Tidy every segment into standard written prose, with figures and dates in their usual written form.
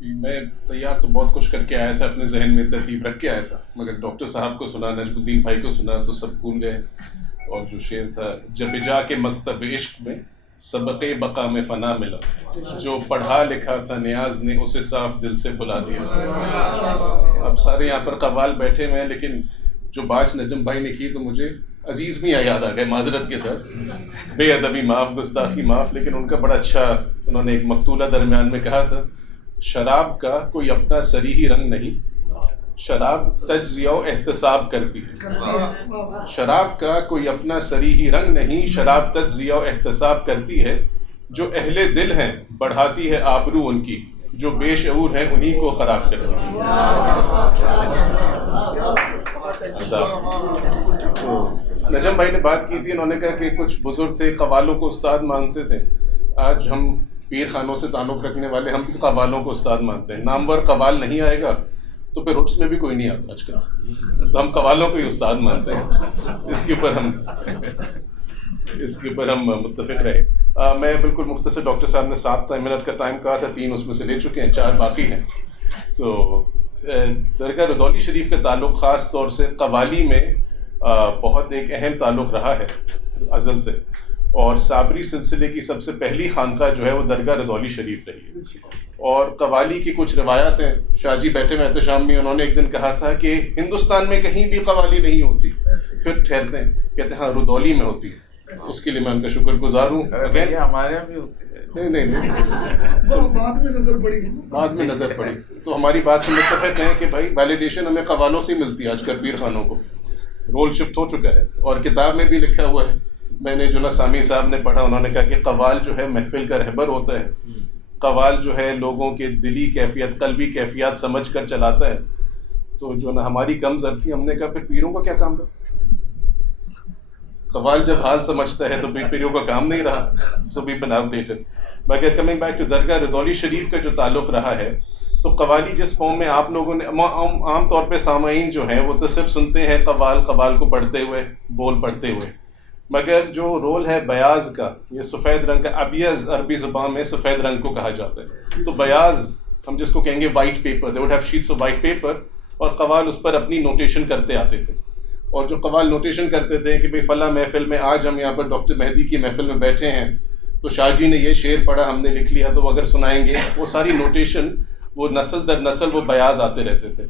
میں تیار تو بہت کچھ کر کے آیا تھا، اپنے ذہن میں ترتیب رکھ کے آیا تھا، مگر ڈاکٹر صاحب کو سنا، نجم الدین بھائی کو سنا تو سب بھول گئے. اور جو شعر تھا، جب جا کے مکتب عشق میں سبق بقا میں فنا ملا، جو پڑھا لکھا تھا نیاز نے اسے صاف دل سے بھلا دیا. اب سارے یہاں پر قوال بیٹھے ہوئے ہیں، لیکن جو بات نجم بھائی نے کی تو مجھے عزیز میاں یاد آ گئے، معذرت کے ساتھ، بے ادبی معاف، گستاخی معاف. لیکن ان کا بڑا اچھا، انہوں نے ایک مقتولہ درمیان میں کہا تھا، شراب کا کوئی اپنا صریحی رنگ نہیں، شراب تجزیہ و احتساب کرتی ہے. شراب کا کوئی اپنا صریحی رنگ نہیں، شراب تجزیہ و احتساب کرتی ہے. جو اہل دل ہیں بڑھاتی ہے آبرو ان کی، جو بے شعور ہیں انہی کو خراب کرتی ہے. نجم بھائی نے بات کی تھی، انہوں نے کہا کہ کچھ بزرگ تھے قوالوں کو استاد مانتے تھے. آج ہم پیر خانوں سے تعلق رکھنے والے ہم بھی قوالوں کو استاد مانتے ہیں. نامور قوال نہیں آئے گا تو پھر رٹس میں بھی کوئی نہیں آتا آج کل، تو ہم قوالوں کو ہی استاد مانتے ہیں. اس کے اوپر ہم متفق رہے. میں بالکل مختصر، ڈاکٹر صاحب نے 7 منٹ کا ٹائم کہا تھا، 3 اس میں سے لے چکے ہیں، 4 باقی ہیں. تو درگاہ رودولی شریف کا تعلق خاص طور سے قوالی میں بہت ایک اہم تعلق رہا ہے ازل سے، اور صابری سلسلے کی سب سے پہلی خانقاہ جو ہے وہ درگاہ رودولی شریف رہی ہے. اور قوالی کی کچھ روایات ہیں. شاہ جی بیٹھے میں احتشام میں، انہوں نے ایک دن کہا تھا کہ ہندوستان میں کہیں بھی قوالی نہیں ہوتی. پھر ٹھہرتے ہیں، کہتے ہیں ہاں رودولی میں ہوتی ہے. اس کے لیے میں ان کا شکر گزار ہوں. ہمارے یہاں بھی ہوتی ہے. نہیں بعد میں نظر پڑی تو ہماری بات سے متفق ہیں کہ بھائی ویلیڈیشن ہمیں قوالوں سے ملتی ہے. آج کل پیر خانوں کو رول شفٹ ہو چکا ہے، اور کتاب میں بھی لکھا ہوا ہے. میں نے جو نا سامی صاحب نے پڑھا، انہوں نے کہا کہ قوال جو ہے محفل کا رہبر ہوتا ہے. قوال جو ہے لوگوں کے دلی کیفیت، قلبی کیفیات سمجھ کر چلاتا ہے. تو جو نا ہماری کم ظرفی، ہم نے کہا پھر پیروں کا کیا کام رہا؟ قوال جب حال سمجھتا ہے تو پیروں کا کام نہیں رہا. سو بھی بنا لیٹر. مگر کمنگ بیک ٹو درگاہ رودولی شریف کا جو تعلق رہا ہے، تو قوالی جس فارم میں آپ لوگوں نے عام طور پہ سامعین جو ہیں وہ تو صرف سنتے ہیں قوال کو پڑھتے ہوئے، بول پڑھتے ہوئے. مگر جو رول ہے بیاض کا، یہ سفید رنگ کا، ابیض عربی زبان میں سفید رنگ کو کہا جاتا ہے. تو بیاض ہم جس کو کہیں گے white paper, they would have sheets of white paper, اور قوال اس پر اپنی نوٹیشن کرتے آتے تھے. اور جو قوال نوٹیشن کرتے تھے کہ بھئی فلاں محفل میں، آج ہم یہاں پر ڈاکٹر مہدی کی محفل میں بیٹھے ہیں تو شاہ جی نے یہ شعر پڑھا، ہم نے لکھ لیا، تو وہ اگر سنائیں گے، وہ ساری نوٹیشن وہ نسل در نسل وہ بیاض آتے رہتے تھے.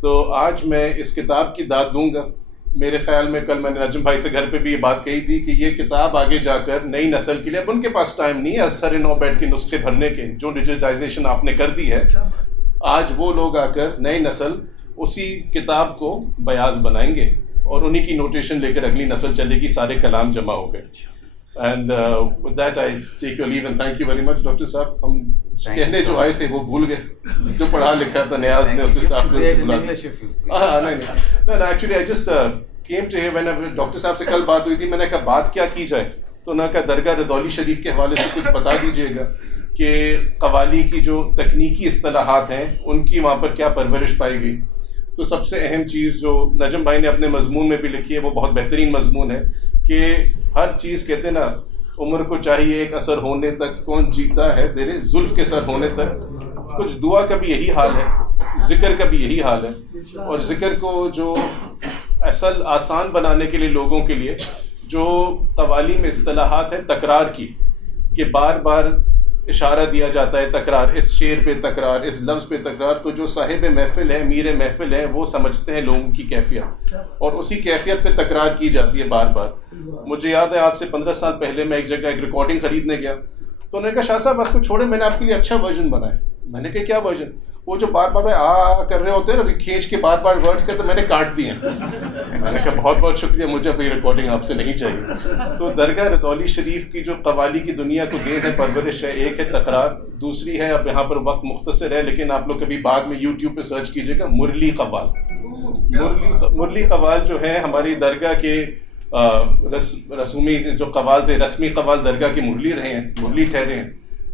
تو آج میں اس کتاب کی داد دوں گا. میرے خیال میں کل میں نے نجم بھائی سے گھر پہ بھی یہ بات کہی تھی کہ یہ کتاب آگے جا کر نئی نسل کے لیے، اب ان کے پاس ٹائم نہیں ہے سر 9 بیٹھ کے نسخے بھرنے کے، جو ڈیجیٹائزیشن آپ نے کر دی ہے. آج وہ لوگ آ کر نئی نسل اسی کتاب کو بیاض بنائیں گے، اور انہی کی نوٹیشن لے کر اگلی نسل چلے گی. سارے کلام جمع ہو گئے. And with that I take your leave and thank you very much. Doctor صاحب، ہم کہنے جو آئے تھے وہ بھول گئے. جو پڑھا لکھا تھا نیاز نے اسے صاحب سے بلا. نہیں actually I just came to here when doctor صاحب سے کل بات ہوئی تھی. میں نے کہا بات کیا کی جائے، تو انہوں نے کہا درگاہ رودولی شریف کے حوالے سے کچھ بتا دیجیے گا کہ قوالی کی جو تکنیکی اصطلاحات ہیں ان کی وہاں پر کیا پرورش پائی گئی. تو سب سے اہم چیز جو نجم بھائی نے اپنے مضمون میں بھی لکھی ہے، وہ بہت بہترین مضمون ہے کہ ہر چیز، کہتے ہیں نا، عمر کو چاہیے ایک اثر ہونے تک، کون جیتا ہے تیرے زلف کے سر ہونے تک. کچھ دعا کا بھی یہی حال ہے، ذکر کا بھی یہی حال ہے. اور ذکر کو جو اصل آسان بنانے کے لیے لوگوں کے لیے جو قوالی میں اصطلاحات ہیں تکرار کی، کہ بار بار اشارہ دیا جاتا ہے تکرار، اس شعر پہ تکرار، اس لفظ پہ تکرار. تو جو صاحب محفل ہیں، میر محفل ہیں، وہ سمجھتے ہیں لوگوں کی کیفیت، اور اسی کیفیت پہ تکرار کی جاتی ہے بار بار. مجھے یاد ہے آج سے 15 سال پہلے میں ایک جگہ ایک ریکارڈنگ خریدنے گیا، تو انہوں نے کہا شاہ صاحب آپ کو چھوڑے، میں نے آپ کے لیے اچھا ورژن بنایا. میں نے کہا کیا ورژن؟ وہ جو بار بار آ کر رہے ہوتے ہیں نا، کھینچ کے بار بار ورڈز کے، تو میں نے کاٹ دیے. میں نے کہا بہت بہت شکریہ، مجھے اب یہ ریکارڈنگ آپ سے نہیں چاہیے. تو درگاہ رودولی شریف کی جو قوالی کی دنیا کو دین ہے، پرورش ہے، ایک ہے تکرار، دوسری ہے، اب یہاں پر وقت مختصر ہے لیکن آپ لوگ کبھی بعد میں یوٹیوب پہ سرچ کیجیے گا، مرلی قوال. مرلی قوال جو ہے ہماری درگاہ کے رسومی جو قوال تھے، رسمی قوال درگاہ کے مرلی رہے ہیں، مرلی ٹھہرے ہیں.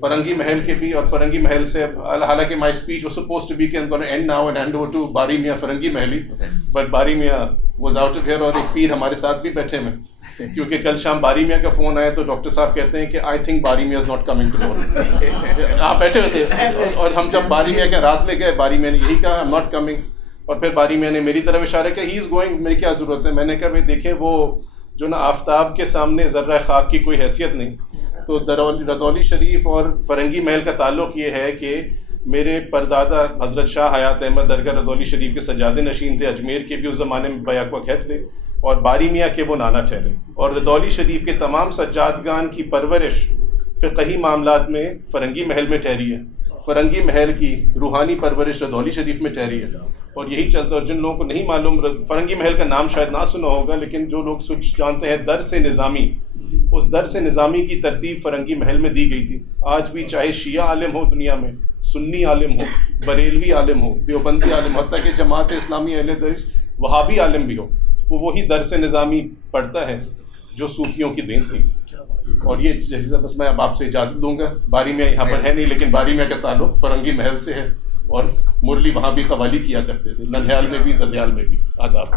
فرنگی محل کے بھی, اور فرنگی محل سے حالانکہ my speech was supposed to be کہ I'm going to end now and hand over to باری میاں فرنگی محلی, but باری میاں was out of here. اور ایک پیر ہمارے ساتھ بھی بیٹھے ہیں, کیونکہ کل شام باری میاں کا فون آیا تو ڈاکٹر صاحب کہتے ہیں کہ I think باری میاں is not coming tomorrow. آپ بیٹھے ہوئے تھے, اور ہم جب باری میاں کے رات میں گئے, باری میاں نے یہی کہا I'm not coming, اور پھر باری میاں نے میری طرف اشارہ کیا he is going, میری کیا ضرورت ہے. میں نے کہا بھائی دیکھیں وہ جو نا آفتاب کے سامنے ذرہ خاک کی کوئی حیثیت نہیں. تو رضولی شریف اور فرنگی محل کا تعلق یہ ہے کہ میرے پردادا حضرت شاہ حیات احمد درگاہ رضولی شریف کے سجادے نشین تھے, اجمیر کے بھی اس زمانے میں بیک وقت تھے, اور باری میاں کے وہ نانا ٹھہرے. اور رضولی شریف کے تمام سجادگان کی پرورش فقہی معاملات میں فرنگی محل میں ٹھہری ہے, فرنگی محل کی روحانی پرورش رضولی شریف میں ٹھہری ہے. اور یہی چلتا ہے. جن لوگوں کو نہیں معلوم, فرنگی محل کا نام شاید نہ سنا ہوگا, لیکن جو لوگ جانتے ہیں درس نظامی, اس درس نظامی کی ترتیب فرنگی محل میں دی گئی تھی. آج بھی چاہے شیعہ عالم ہو دنیا میں, سنی عالم ہو, بریلوی عالم ہو, دیوبندی عالم, حتیٰ کہ جماعت اسلامی اہل حدیث وہابی عالم بھی ہو, وہ وہی درس نظامی پڑھتا ہے جو صوفیوں کی دین تھی. اور یہ جیسا بس میں اب آپ سے اجازت دوں گا. باری میاں یہاں پر ہے نہیں, لیکن باری میاں کا تعلق فرنگی محل سے ہے, اور مرلی وہاں بھی قوالی کیا کرتے تھے, ننہیال میں بھی, ددیال میں بھی. آداب.